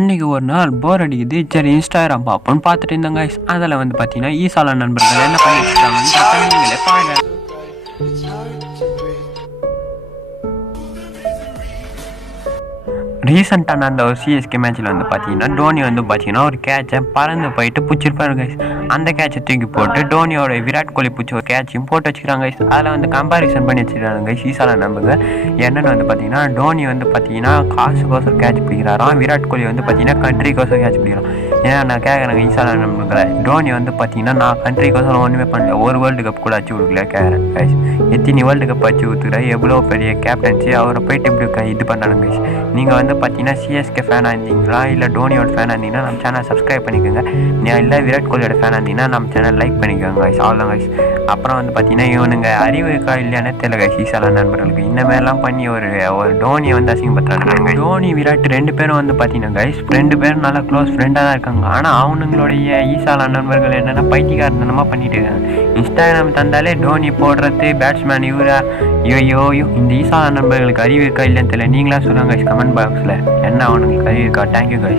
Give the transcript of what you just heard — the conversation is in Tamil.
அன்றைக்கி ஒரு நாள் போர் அடிக்குது, சரி இன்ஸ்டாகிராம் பார்ப்போன்னு பார்த்துட்டு இருந்தாங்க. அதில் வந்து பார்த்தீங்கன்னா ஈசால நண்பர்கள் என்ன பண்ணிட்டுருக்காங்கன்னு நீங்களே பாருங்க. ரீசெண்டான அந்த ஒரு சிஎஸ்கே மேட்ச்சில் வந்து பார்த்தீங்கன்னா டோனி வந்து பார்த்தீங்கன்னா ஒரு கேட்சை பறந்து போயிட்டு பிடிச்சிருப்பாரு கைஸ். அந்த கேட்சை தூக்கி போட்டு டோனியோட விராட் கோலி பிடிச்ச ஒரு கேட்சையும் போட்டு வச்சுக்கிறாங்க கைஸ். அதில் வந்து கம்பாரிசன் பண்ணி வச்சுக்கிறாங்க கைஸ் ஈசால நம்புங்க. என்னென்னு வந்து பார்த்தீங்கன்னா டோனி வந்து பார்த்தீங்கன்னா காசுக்கோசம் கேட்ச் பிடிக்கிறாராம், விராட் கோலி வந்து பார்த்தீங்கன்னா கண்ட்ரிக்கோசம் கேட்ச் பிடிக்கிறான். ஏன்னா நான் கேட்குறேங்க ஈசால நம்புங்களை, டோனி வந்து பார்த்தீங்கன்னா நான் கண்ட்ரிக்கோசம் ஒன்றுமே பண்ணல, ஒரு வேர்ல்டு கப் கூட அச்சு கொடுக்கல கேட்குறேன் கைஸ். எத்தனை வேர்ல்டு கப் அச்சு கொடுத்துக்கிறேன், எவ்வளோ பெரிய கேப்டன்சி, அவரை போயிட்டு இப்படி இது பண்ணானுங்க கைஸ். நீங்கள் வந்து பார்த்தீங்கன்னா சிஎஸ்கே ஃபேனாக இருந்தீங்களா இல்லை டோனியோட ஃபேனாக இருந்தீங்கன்னா நம்ம சேனல் சப்ஸ்கிரைப் பண்ணிக்கோங்க. இல்லை விராட் கோலியோட ஃபேனாக இருந்தீங்கன்னா நம்ம சேனல் லைக் பண்ணிக்கோங்க கைஸ். அவ்வளோதான் கைஸ். அப்புறம் வந்து பார்த்தீங்கன்னா இவனுங்க அறிவு இருக்கா இல்லையானே தெரியல கைஸ் ஈசால நண்பர்களுக்கு. இந்த மாதிரிலாம் பண்ணி ஒரு டோனியை வந்து அசிங்கப்படுத்துறாங்க. டோனி விராட் ரெண்டு பேரும் வந்து பார்த்தீங்கன்னா கைஸ் ரெண்டு பேரும் நல்லா க்ளோஸ் ஃப்ரெண்டாக தான் இருக்காங்க. ஆனால் அவனுங்களுடைய ஈசால நண்பர்கள் என்னென்னா பைத்தியக்காரத்தனமாக பண்ணிட்டு இருக்காங்க. இன்ஸ்டாகிராம் தந்தாலே டோனி போடுறது பேட்ஸ்மேன் இவரா, ஐயோ இந்த ஈசால நண்பர்களுக்கு அறிவு இருக்கா இல்லைன்னு தெரியல. நீங்களா சொல்லுங்க கைஸ் கமெண்ட் பாக்ஸில் என்ன அவனுங்களுக்கு அறிவு இருக்கா. Thank you guys.